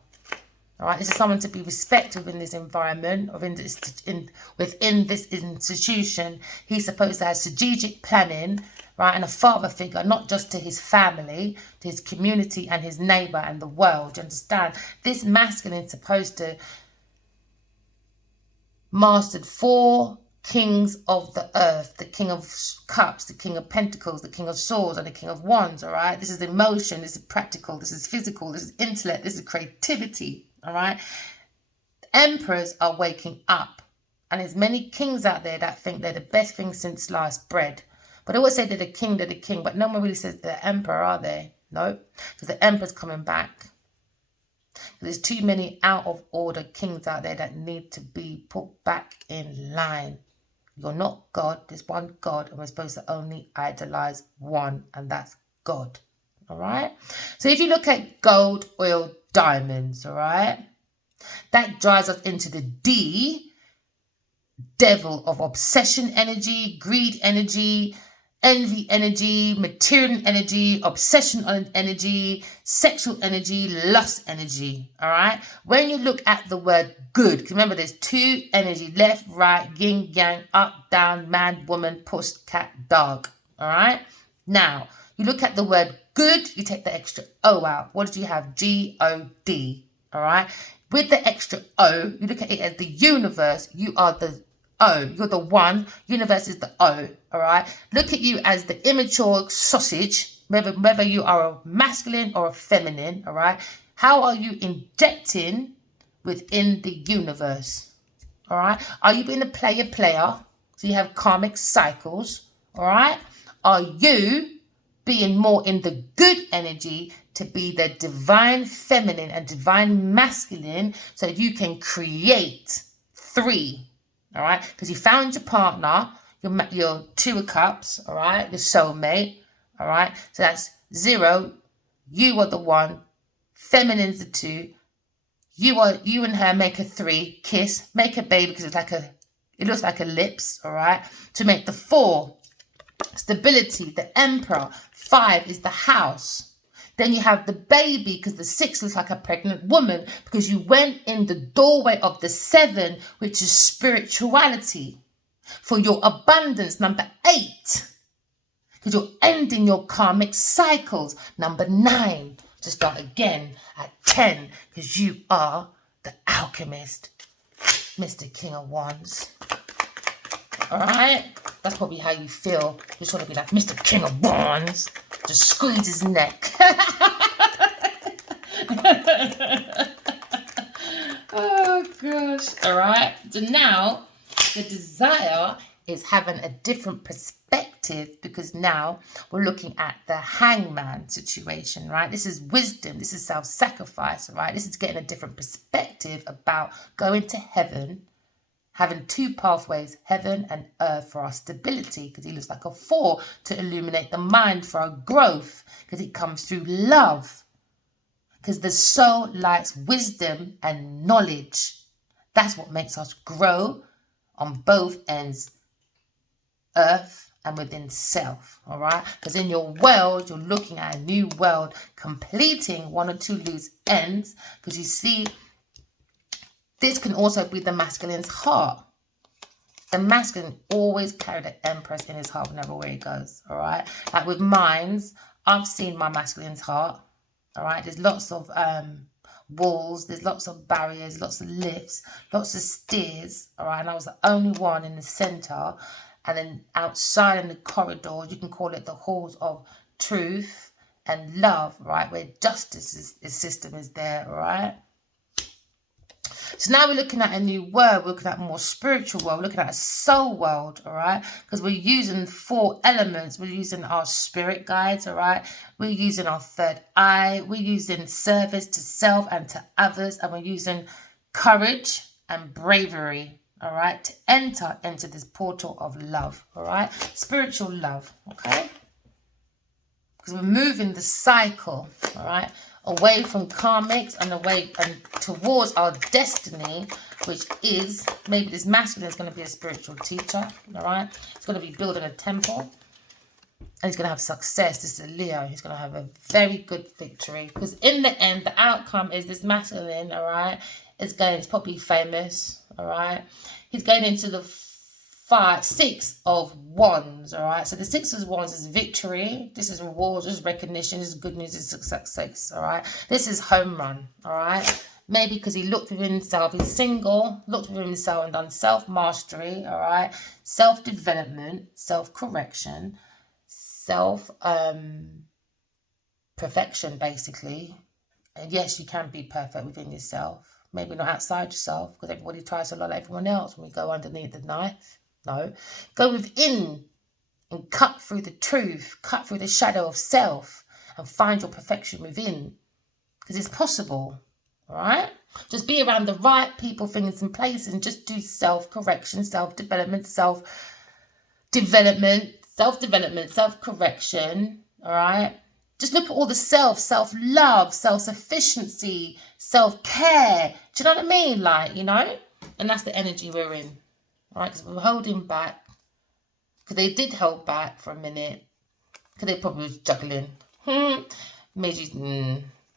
all right? This is someone to be respected within this environment, or within this institution. He's supposed to have strategic planning, right, and a father figure, not just to his family, to his community and his neighbour and the world. Do you understand? This masculine is supposed to mastered 4 kings of the earth: the king of cups, the king of pentacles, the king of swords, and the king of wands, all right? This is emotion, this is practical, this is physical, this is intellect, this is creativity, all right? Emperors are waking up, and there's many kings out there that think they're the best thing since sliced bread. But they always say they're the king, but no one really says they're the emperor, are they? No, because the emperor's coming back. There's too many out of order kings out there that need to be put back in line. You're not God. There's one God, and we're supposed to only idolize one, and that's God. All right? So if you look at gold, oil, diamonds, all right, that drives us into the D, devil of obsession energy, greed energy, envy energy, material energy, obsession energy, sexual energy, lust energy, all right? When you look at the word good, because remember there's 2 energy, left, right, yin, yang, up, down, man, woman, puss, cat, dog, all right? Now, you look at the word good, you take the extra O out. What do you have? G-O-D, all right? With the extra O, you look at it as the universe. You are the O. You're the one. Universe is the O. All right. Look at you as the immature sausage, whether you are a masculine or a feminine. All right. How are you injecting within the universe? All right. Are you being a player? So you have karmic cycles. All right. Are you being more in the good energy to be the divine feminine and divine masculine, so you can create 3? All right, because you found your partner, your 2 of cups, all right, your soulmate, all right. So that's 0. You are the 1. Feminine's the 2. You and her make a 3. Kiss, make a baby because it looks like a lips, all right. To make the 4, stability, the emperor. 5 is the house. Then you have the baby, because the 6 looks like a pregnant woman, because you went in the doorway of the 7, which is spirituality, for your abundance. Number 8, because you're ending your karmic cycles. Number 9, to start again at 10, because you are the alchemist, Mr. King of Wands. All right? That's probably how you feel. You just want to be like Mr. King of Wands. Just squeeze his neck. Oh, gosh. All right. So now the desire is having a different perspective, because now we're looking at the hangman situation, right? This is wisdom. This is self-sacrifice, right? This is getting a different perspective about going to heaven, having 2 pathways, heaven and earth, for our stability, because he looks like a 4 to illuminate the mind for our growth, because it comes through love, because the soul likes wisdom and knowledge. That's what makes us grow on both ends, earth and within self, all right? Because in your world, you're looking at a new world, completing 1 or 2 loose ends, because you see, this can also be the masculine's heart. The masculine always carry the empress in his heart wherever he goes, all right? Like with mines, I've seen my masculine's heart, all right? There's lots of walls, there's lots of barriers, lots of lifts, lots of stairs, all right? And I was the only one in the center. And then outside in the corridors, you can call it the halls of truth and love, right? Where justice system is there, all right? So now we're looking at a new word. We're looking at a more spiritual world. We're looking at a soul world, all right? Because we're using 4 elements. We're using our spirit guides, all right? We're using our third eye. We're using service to self and to others. And we're using courage and bravery, all right, to enter into this portal of love, all right? Spiritual love, okay? Because we're moving the cycle, all right, away from karmics and away and towards our destiny, which is maybe this masculine is going to be a spiritual teacher, all right? He's going to be building a temple, and he's going to have success. This is a Leo. He's going to have a very good victory, because in the end, the outcome is this masculine, all right, it's probably famous, all right? He's going into the 6 of wands, all right? So the 6 of wands is victory. This is rewards, this is recognition, this is good news, this is success, all right? This is home run, all right? Maybe because he looked within himself, he's single, looked within himself and done self-mastery, all right? Self-development, self-correction, self-perfection, basically. And yes, you can be perfect within yourself. Maybe not outside yourself, because everybody tries to love everyone else when we go underneath the knife. No. Go within and cut through the truth, cut through the shadow of self, and find your perfection within. Because it's possible. All right? Just be around the right people, things, and places, and just do self-correction, self-development, self-correction. All right? Just look at all the self-love, self-sufficiency, self-care. Do you know what I mean? Like, you know? And that's the energy we're in. All right? Because we're holding back. Because they did hold back for a minute. Because they probably was juggling. Maybe,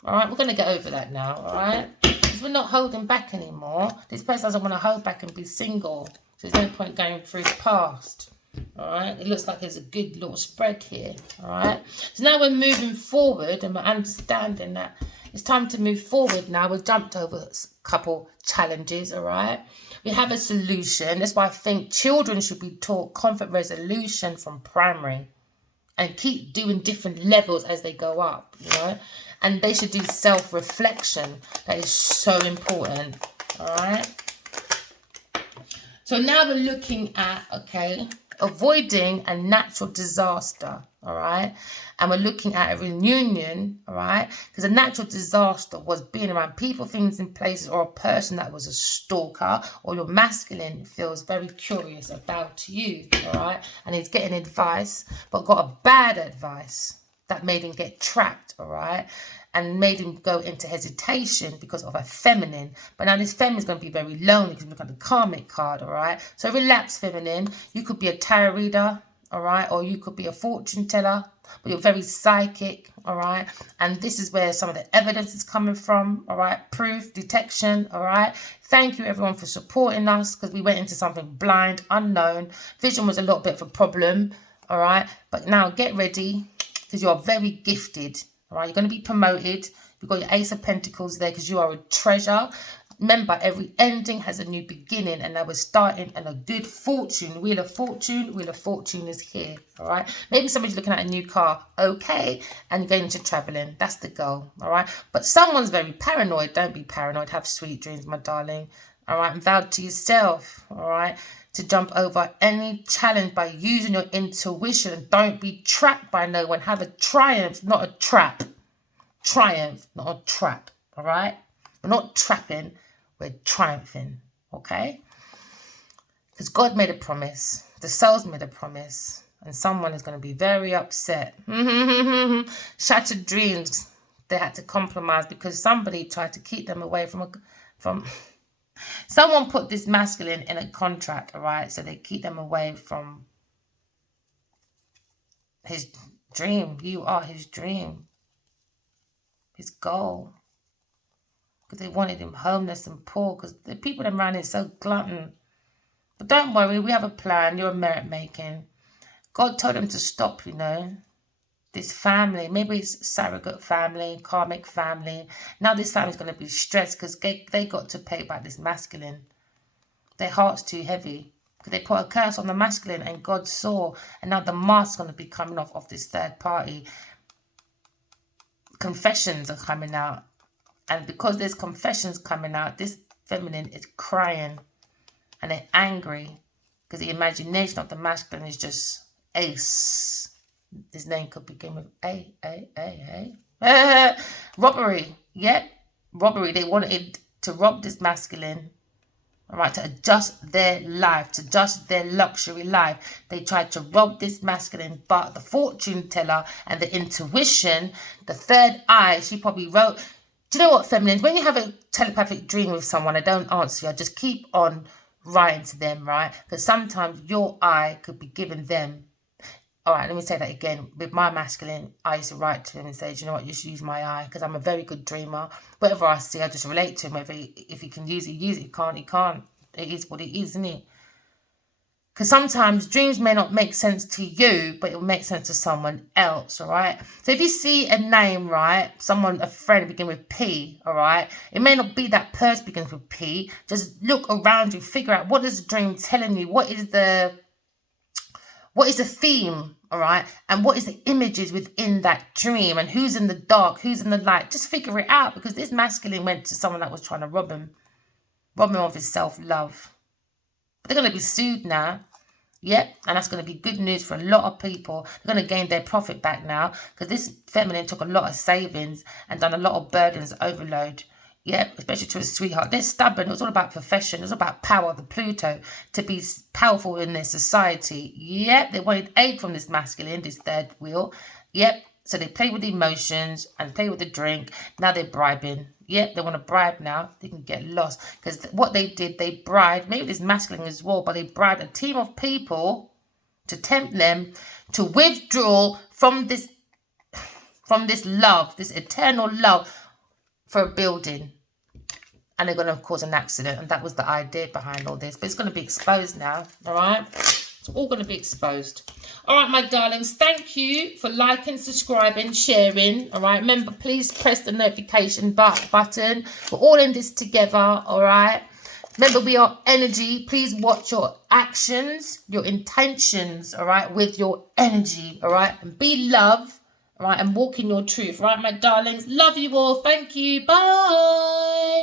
all right? We're going to get over that now. All right? Because we're not holding back anymore. This person doesn't want to hold back and be single. So there's no point going through his past. All right, it looks like there's a good little spread here. All right, so now we're moving forward and we're understanding that it's time to move forward now. We've jumped over a couple challenges. All right, we have a solution. That's why I think children should be taught conflict resolution from primary and keep doing different levels as they go up, you know, and they should do self-reflection. That is so important. All right, so now we're looking at, okay, avoiding a natural disaster, all right? And we're looking at a reunion, all right? Because a natural disaster was being around people, things, and places, or a person that was a stalker, or your masculine feels very curious about you, all right? And he's getting advice, but got a bad advice that made him get trapped, all right? And made him go into hesitation because of a feminine. But now this feminine is going to be very lonely because we've got the karmic card, all right? So relax, feminine. You could be a tarot reader, all right? Or you could be a fortune teller, but you're very psychic, all right? And this is where some of the evidence is coming from, all right? Proof, detection, all right? Thank you, everyone, for supporting us, because we went into something blind, unknown. Vision was a little bit of a problem, all right? But now get ready, because you are very gifted. All right, you're going to be promoted. You've got your Ace of Pentacles there because you are a treasure. Remember, every ending has a new beginning, and now we're starting in a good fortune. Wheel of Fortune is here. All right, maybe somebody's looking at a new car. Okay, and you're going into traveling. That's the goal. All right, but someone's very paranoid. Don't be paranoid. Have sweet dreams, my darling. All right, and vow to yourself. All right, to jump over any challenge by using your intuition. Don't be trapped by no one. Have a triumph, not a trap. Triumph, not a trap. All right? We're not trapping, we're triumphing. Okay? Because God made a promise. The soul's made a promise. And someone is going to be very upset. Shattered dreams. They had to compromise because somebody tried to keep them away from someone put this masculine in a contract, all right? So they keep them away from his dream. You are his dream, his goal. Because they wanted him homeless and poor, because the people around him are so glutton. But don't worry, we have a plan. You're a merit making. God told him to stop, you know, this family. Maybe it's surrogate family, karmic family. Now this family's going to be stressed because they got to pay back this masculine. Their heart's too heavy. Because they put a curse on the masculine and God saw. And now the mask's going to be coming off of this third party. Confessions are coming out. And because there's confessions coming out, this feminine is crying and they're angry because the imagination of the masculine is just ace. His name could begin with A. Robbery. Yep. Robbery. They wanted to rob this masculine. All right, to adjust their life, to adjust their luxury life. They tried to rob this masculine, but the fortune teller and the intuition, the third eye, she probably wrote. Do you know what, feminines? When you have a telepathic dream with someone, I don't answer you. I just keep on writing to them, right? Because sometimes your eye could be giving them. All right, let me say that again. With my masculine, I used to write to him and say, do you know what, you should use my eye because I'm a very good dreamer. Whatever I see, I just relate to him. If he can use it, use it. If he can't, he can't. It is what it is, isn't it? Because sometimes dreams may not make sense to you, but it will make sense to someone else, all right? So if you see a name, right, someone, a friend begin with P, all right? It may not be that person begins with P. Just look around you, figure out what is the dream telling you, what is the theme, all right? And what is the images within that dream and who's in the dark, who's in the light. Just figure it out because this masculine went to someone that was trying to rob him of his self-love. But they're going to be sued now. Yep, and that's going to be good news for a lot of people. They're going to gain their profit back now because this feminine took a lot of savings and done a lot of burdens overload. Yep, especially to a sweetheart. They're stubborn. It was all about profession. It was about power, the Pluto, to be powerful in their society. Yep, they wanted aid from this masculine, this third wheel. Yep, so they play with the emotions and play with the drink. Now they're bribing. Yep, they want to bribe now. They can get lost. Because what they did, they bribed, maybe this masculine as well, but they bribed a team of people to tempt them to withdraw from this love, this eternal love for a building. And they're going to cause an accident. And that was the idea behind all this. But it's going to be exposed now. All right? It's all going to be exposed. All right, my darlings. Thank you for liking, subscribing, sharing. All right? Remember, please press the notification button. We're all in this together. All right? Remember, we are energy. Please watch your actions, your intentions. All right? With your energy. All right? And be love. All right? And walk in your truth. All right, my darlings. Love you all. Thank you. Bye.